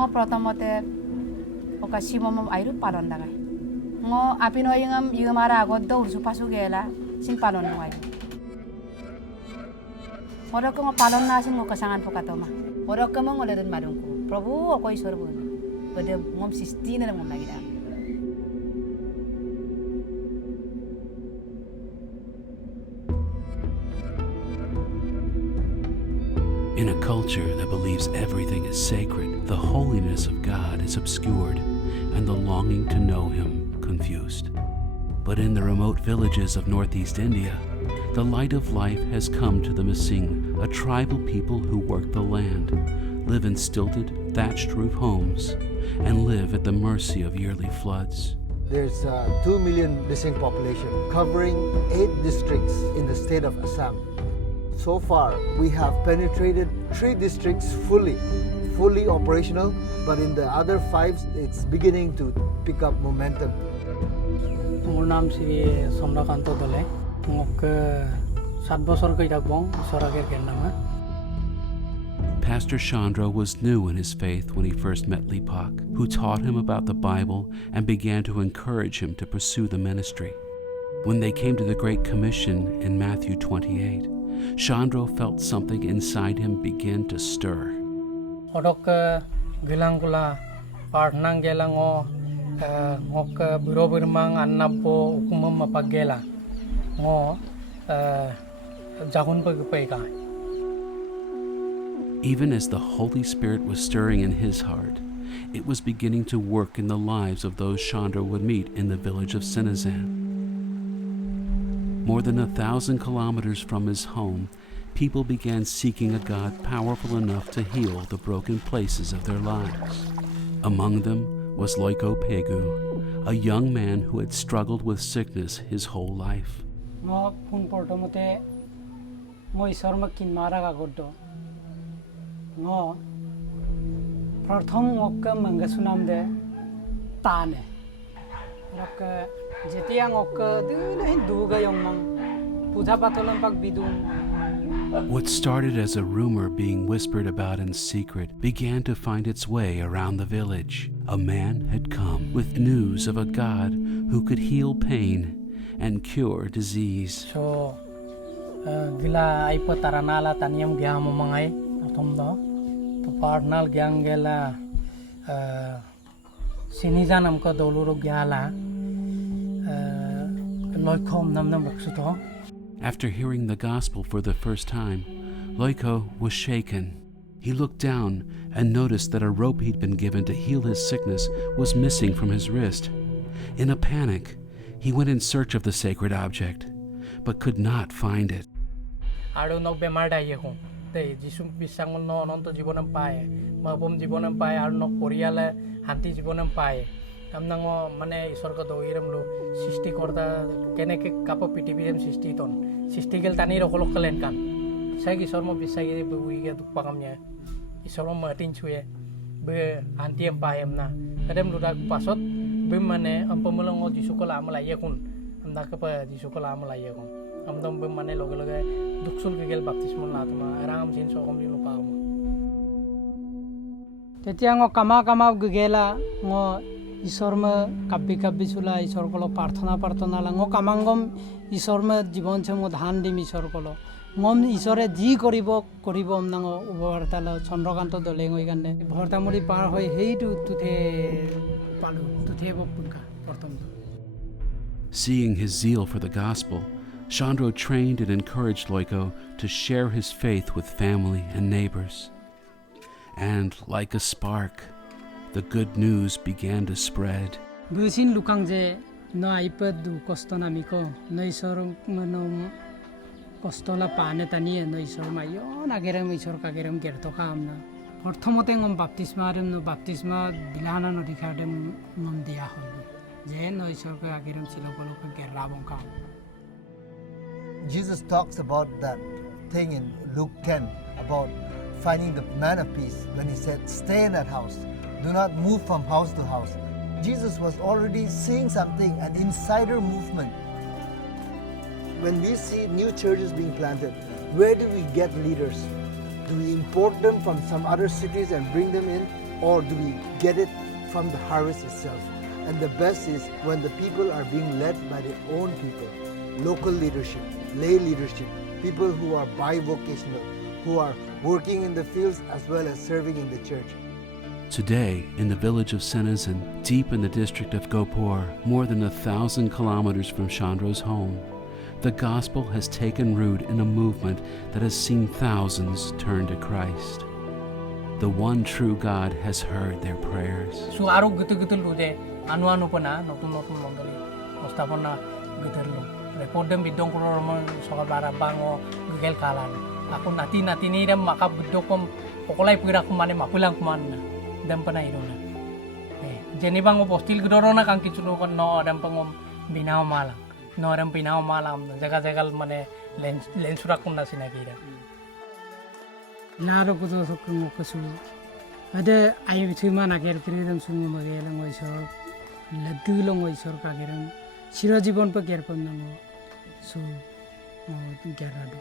ngo protomote oka simomom airu palon dagai ngo apino yung mara agod do supasu gela sin palon ngai Orok ko palon na sin mo kasangan po katoma orok ko mong ulerin marungko Prabhu ako isorbo pada mom sistina na mom lagi dah In a culture that believes everything is sacred, the holiness of God is obscured and the longing to know Him confused. But in the remote villages of northeast India, the light of life has come to the Mising, a tribal people who work the land, live in stilted, thatched roof homes, and live at the mercy of yearly floods. There's a 2 million missing population covering 8 districts in the state of Assam. So far, we have penetrated 3 districts fully operational, but in the other 5, it's beginning to pick up momentum. মোৰ নাম শ্ৰী চন্দ্ৰকান্ত দলে মোক 7 বছৰ কৈ থাকবং সৰকার কেন্দ্रमा Pastor Chandra was new in his faith when he first met Lipak, who taught him about the Bible and began to encourage him to pursue the ministry. When they came to the Great Commission in Matthew 28, Chandra felt something inside him begin to stir. Odok gilangula partnang gelango ngok biro birmang annappo ukumam mapagela ngo jagun pagpaiga. Even as the Holy Spirit was stirring in his heart, it was beginning to work in the lives of those Chandra would meet in the village of Sinazan. More than 1,000 kilometers from his home, people began seeking a God powerful enough to heal the broken places of their lives. Among them was Loiko Pegu, a young man who had struggled with sickness his whole life. Ngo phun portomote ngo isorma kin maraga goddo ngo prathom ngokka mangasunam de tane rok jetia ngokka dile duga yongmang puja patolam pak bidum. What started as a rumor being whispered about in secret began to find its way around the village. A man had come with news of a God who could heal pain and cure disease. So gila aipo taranala taniam gyamo mangai atom do to parnal gyangela sinizan amko doluro gyala loikhom namna moksuto. After hearing the gospel for the first time, Loiko was shaken. He looked down and noticed that a rope he'd been given to heal his sickness was missing from his wrist. In a panic, he went in search of the sacred object, but could not find it. Aro no bemar dai ko te jisu bisangol no ononto jibonam pae mabom jibonam pae ar no poriale hanti jibonam pae amnango mane ishor ko doiram lo সৃষ্টি করতা কেনেকে cup পৃথিবীর সৃষ্টি তন সৃষ্টি গেল টানি রকল কলেন কান সাই ঈশ্বর মো বিশ্বাগি বুইগে দুপাকাম নে ঈশ্বর মো মাটিন ছুয়ে বে আন্টিএম পায়েম না কদেম লুদা পাছত বে মানে আমপমলং যিশু কলা আমলা ইয়েকুন আমদা কপ যিশু কলা আমলা ইয়েকুন আমদম বে মানে লগে লগে দুকসুল গেল বাপতিস্ম না তোমা আরাম সিন সকম দিলো পাম তেতিয়া ngo কামা গেলা ngo ঈশ্বরমে কাব্বি চুলা ঈশ্বর কলো প্রার্থনা লাঙো কামাঙ্গম ঈশ্বরমে জীবন ছমো ধান দিম ঈশ্বর কলো মম ঈশ্বরে যি কৰিব নাঙো উবৰতাল চন্দ্ৰকান্ত দলে গইকানে ভৰতামৰি পাৰ হৈ হেইটু তুথে পালু তুথে বপুকা প্ৰথম. Seeing his zeal for the gospel, Chandra trained and encouraged Loiko to share his faith with family and neighbors. And like a spark, the good news began to spread. Busin lukang je no aipad du kostonami ko no isor no kostola pane tani no isor mayo nagerem isor kagerem gerto kamna প্রথমতে ngom baptismarem no baptisma bilana no dikadem ngom dia hol je no isor ka agerem silogolo ka gerrabong ka. Jesus talks about that thing in Luke 10 about finding the man of peace when he said, stay in that house. Do not move from house to house. Jesus was already seeing something, an insider movement. When we see new churches being planted, where do we get leaders? Do we import them from some other cities and bring them in? or do we get it from the harvest itself? And the best is when the people are being led by their own people, local leadership, lay leadership, people who are bivocational, who are working in the fields as well as serving in the church. Today, in the village of Senazan, deep in the district of Gopur, more than 1,000 kilometers from Chandro's home, the gospel has taken root in a movement that has seen thousands turn to Christ. The one true God has heard their prayers. So aro gitu-gitu lu je anu pa na notun mondoli mostapona gitar lu report dem bidong kuro roman sokal bara bango gigel kalan aku nati ni dem maka bidok pom pokolai pira kumane mapulang kuman dem pa na irona jeni bango postil gidorona kang kichuno kon no dem pangom binaw malang no dem binaw malang jaga mane lensura kunna sinakira Laro ko to sokung ko su ada ayu chima na ger kirim sungu magela ngoi sor ladu lo ngoi sor ka geram siro jibon pa ger pon namo su gerado